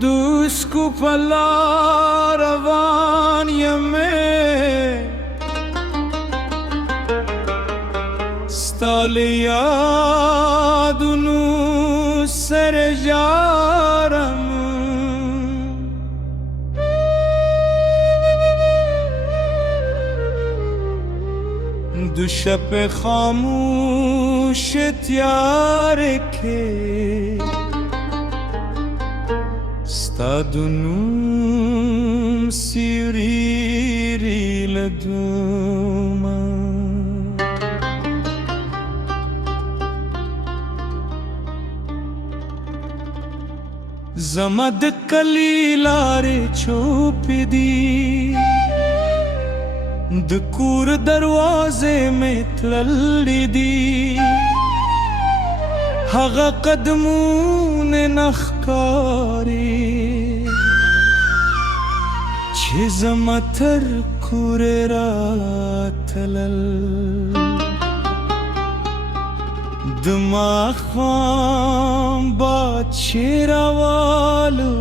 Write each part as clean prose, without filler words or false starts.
دوسکو پلا روان یمه ستال یادونو سر جارم دو شب خاموش تیاره که ستادونم سیری لدوما زمد کلی لارې چوپې دي د کور دروازې مې تللې دي هغه قدمونه نه ښکاري چې زما تر کوره راتلل د ماښام باد چې راوالوزي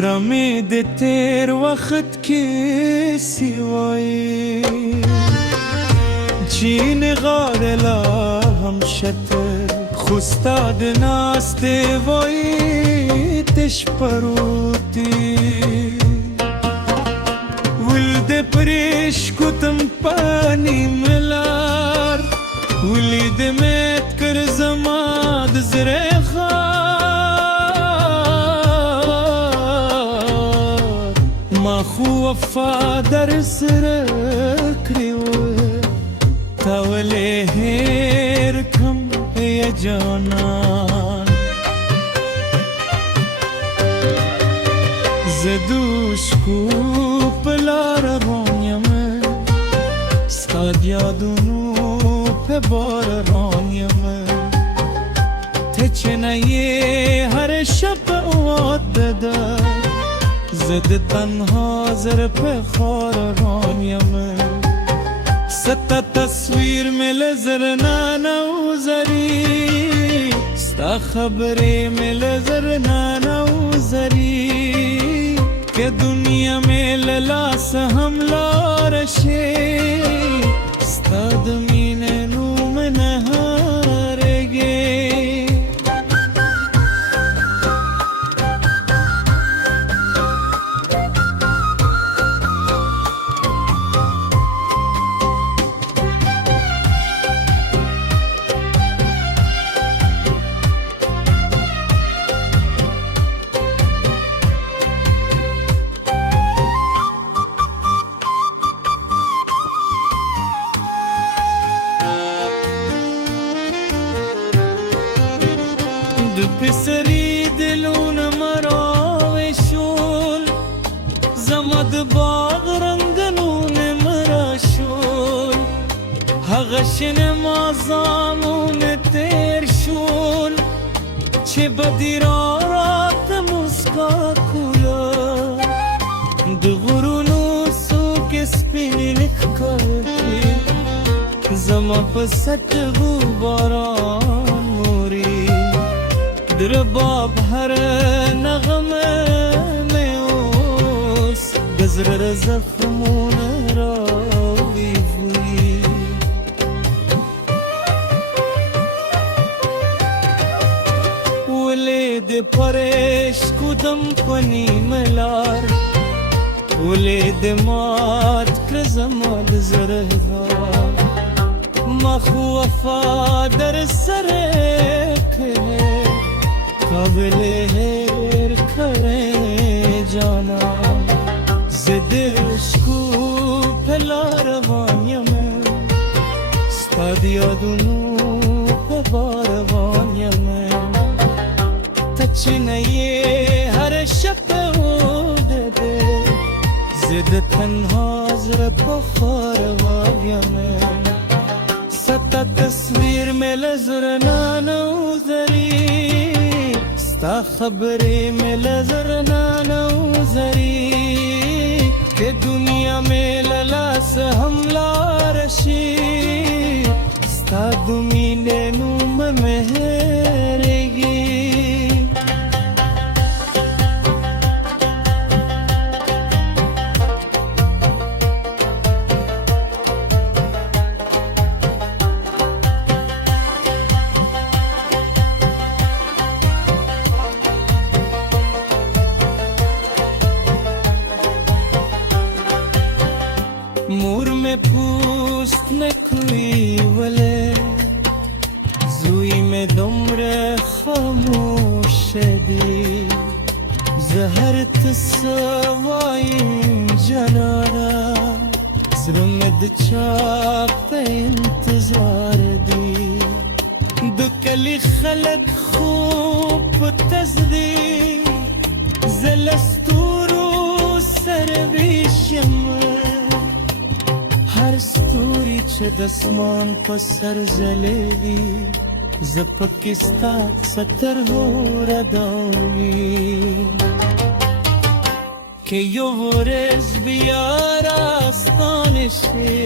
زړه مې د تیر وخت کیسې وایي چې نغاره لا هم شته خو ستا د ناستې وایي تش پروت دي ولد پرېشکو تم په نیم لار ولید مې کړ زما د زړه خو وفا در سره کړی و تا ولې هېر کړم ای جانان زه د اوښکو په لار روان یم ستا د یادونو په بار روان یم ته چې نه یې هره شپه واده ده زه د تنها زر په خار روان یم ستا تصویر مې له زړه نه نوځري ستا خبرې مې له زړه نه نوځري که دنیا مې له لاسه هم لاړه شي ستا د مینې نوم نه هېرېږي د پسري دلونه مراوې شول زما د باغ رنګنونه مرا شول هغه شنه ماښامونه تېر شول چې بدي راته مسکا کوله د غرونو څوکې سپینې ښکاري زما په سټغو باران موري د رباب هر نغمه مې اوس د زړه زخمونه راویوي ولې د پرېشکو دم په نیمه لار ولې د مات کړه زما د زړه غار ما خو وفا در سره کړې قابل هیر کړې جانا زه د اوښکو په لار روان یم ستا د یادونو په بار روان یم ته چې نه یې د تنها زړه په خاروانه ستا تصویر مې له زړه نه نوځري ستا خبرې مې له زړه نه نوځري که دنیا مې له لاسه هم لاړه شي ستا د مینې نوم مې هېرېږي مور میں پوست نکوی ولی زوی میں دومره خاموش دی زهر تسوایم جنانا زرم د چا په انتظار دی د کلی خلق خوب په تصدیق زلستورو سرویشم هر ستوري چې د اسمان په سر ځلېږي زه پکې ستا ستر ردوي که یو ورځ بیا راستانه شي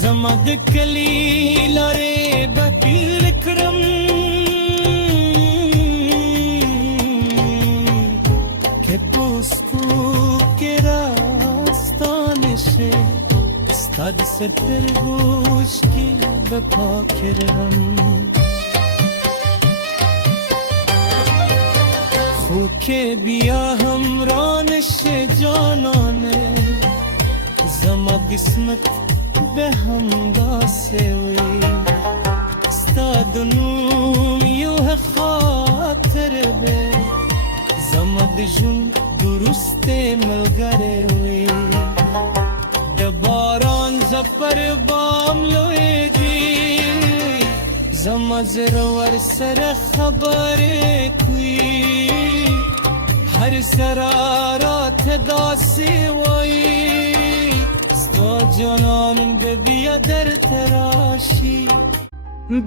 زما د کلي لارې به تېر کړم که په اوسکو کې راستانه شي ستا د سترګو اوښکې به پاکې کړم خو که بیا هم رانشي جانانه زما قسمت به همداسې وي ستا د نوم یو خاطر به زما د ژوند وروستی ملګری وي د باران زپر بام لویږي زما زړه ورسره خبرې کوي هر سره راته داسې وایي ستا جانان به بیا درته راشي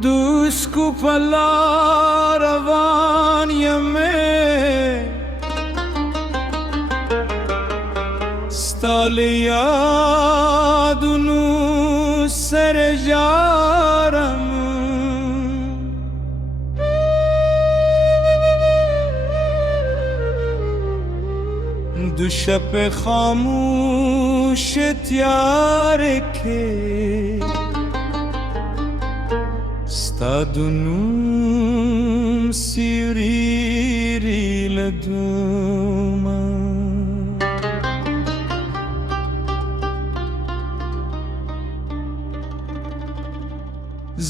دوسکو په لار روان یمه ستا له یادونو سره ژاړم د شپې خاموش تیارې کې ستا د نوم سیوری لیدمه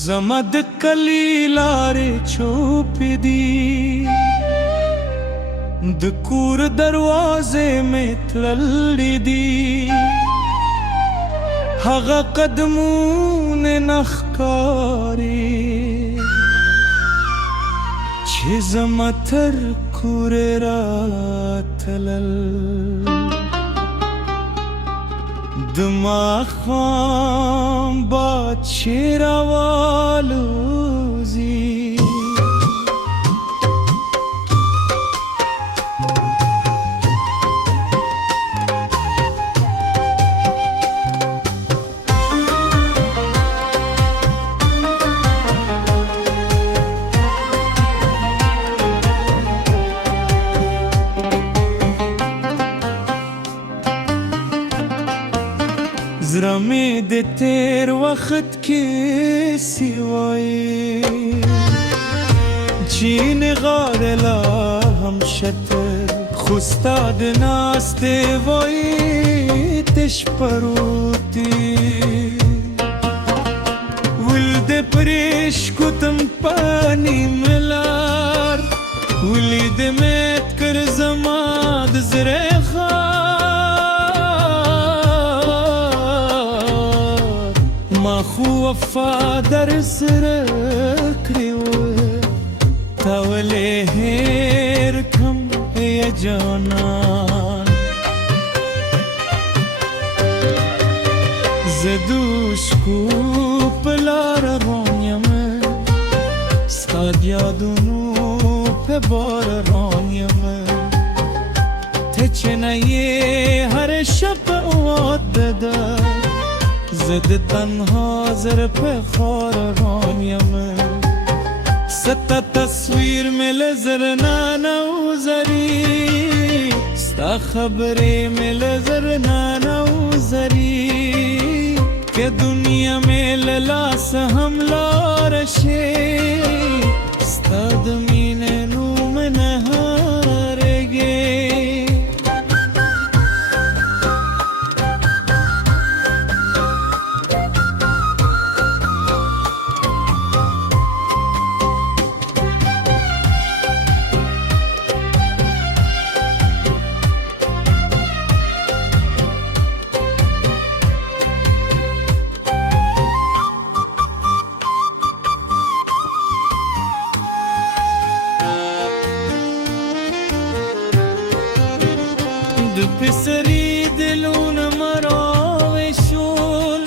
زما د کلي لارې چوپې دي د کور دروازې مې تللې دي هغه قدمونه نه ښکاري چې زما تر کوره راتلل د ماښام باد چې راوالوزي زړه مې د تیر وخت کیسې وایي چې نغاره لا هم شته خو ستا د ناستې وایي تش پروتي ولده پرېښکو تم په نیم لار ولیده مې کړ زما د زړه ما خو وفا در سره کړې وه تا ولې هېر کړم ای جانان دوش کو پلار رانیمه ستاد یادونو په بار رانیمه ته چنه هر شب عادده زد تنها زر په خار رانیمه ستا تصویر مل زرنا نوزری ستا خبری مل زرنا نوزری که دنیا مل لاس هم لارشه ستا دمین نوم نهارگی دو پسری دلون مراوی شول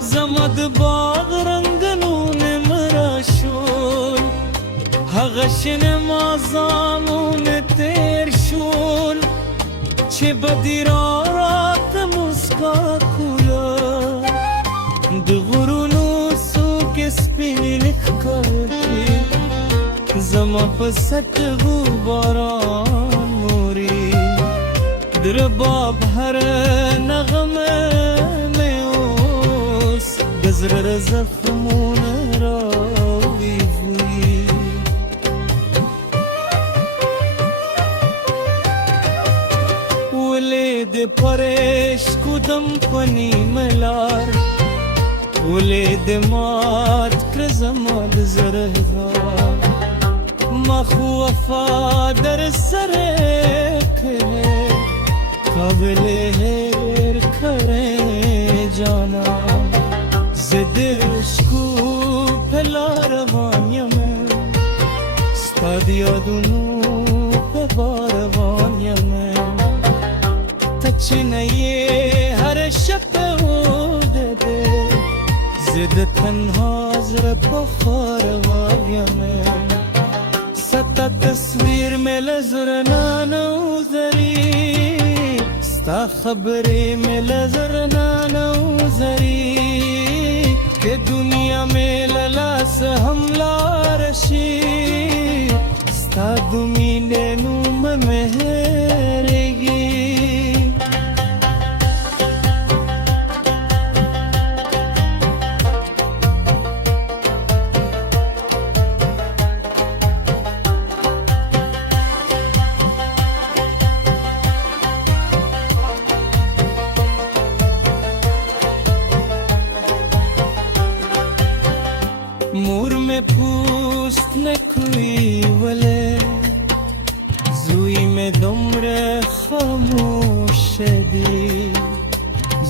زمد باغ رنگنون مرا شول هغشن مازامون تیر شول چه بدی را رات مسکا کولا دو غرونو سوک سپین نکارتی زما پست غباران موری در باب هر نغمه میوس گزر زخمون را ویوی ولید پرش کدم کنی ملار ولید مات کرزماد زرهدار مخو وفا در سرکه قابل هر کرے جانا زدش کو پلا روانیم ستاد یادونو په روانیم تچنیه هر شب ودده زد تنها زر په روانیم ستا تصویر مل زرنا نوزری ستا خبری میں لزرنا نوزری کہ دنیا میں للاس ہم لارشی ستا دمین نوم مہرگی مور में پوست نکوی ولی زوی में دمر خاموش دی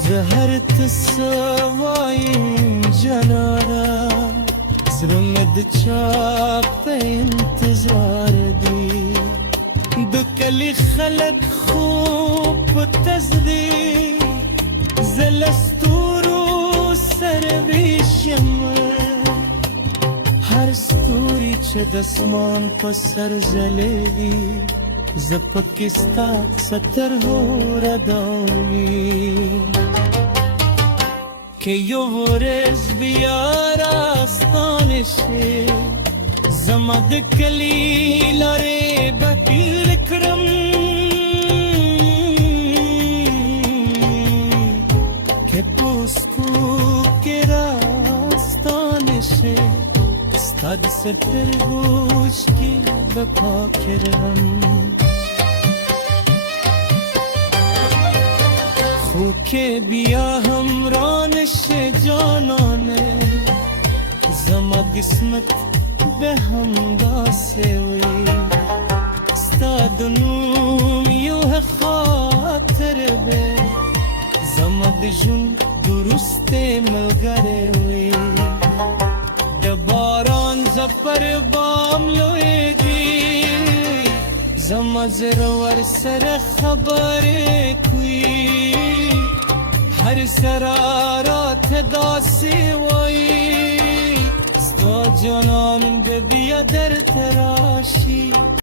زهر تسوایم جنارا زرمد چاپ انتظار دی دکلی خلق خوب تزدی زلستورو سر بیشم هر ستوری چه دسمان په سر ځلېږي زه پکې ستا ستر ردوي که یو ورځ بیا راستانه شي زما د کلي لارې به تېر کړم که په اوسکو کې راستانه شي ستا د سترګوش کې به پاکې رم خو که بیا هم رانشه جانانه زما قسمت به هم داسې وي ستا د نوم یو خاطر به زما د ژوند درسته ملګری وي د باران زپر بام لویږي زما زړه ورسره خبرې کوي هر سره داسی وایی ستا جانان ببیا در تراشی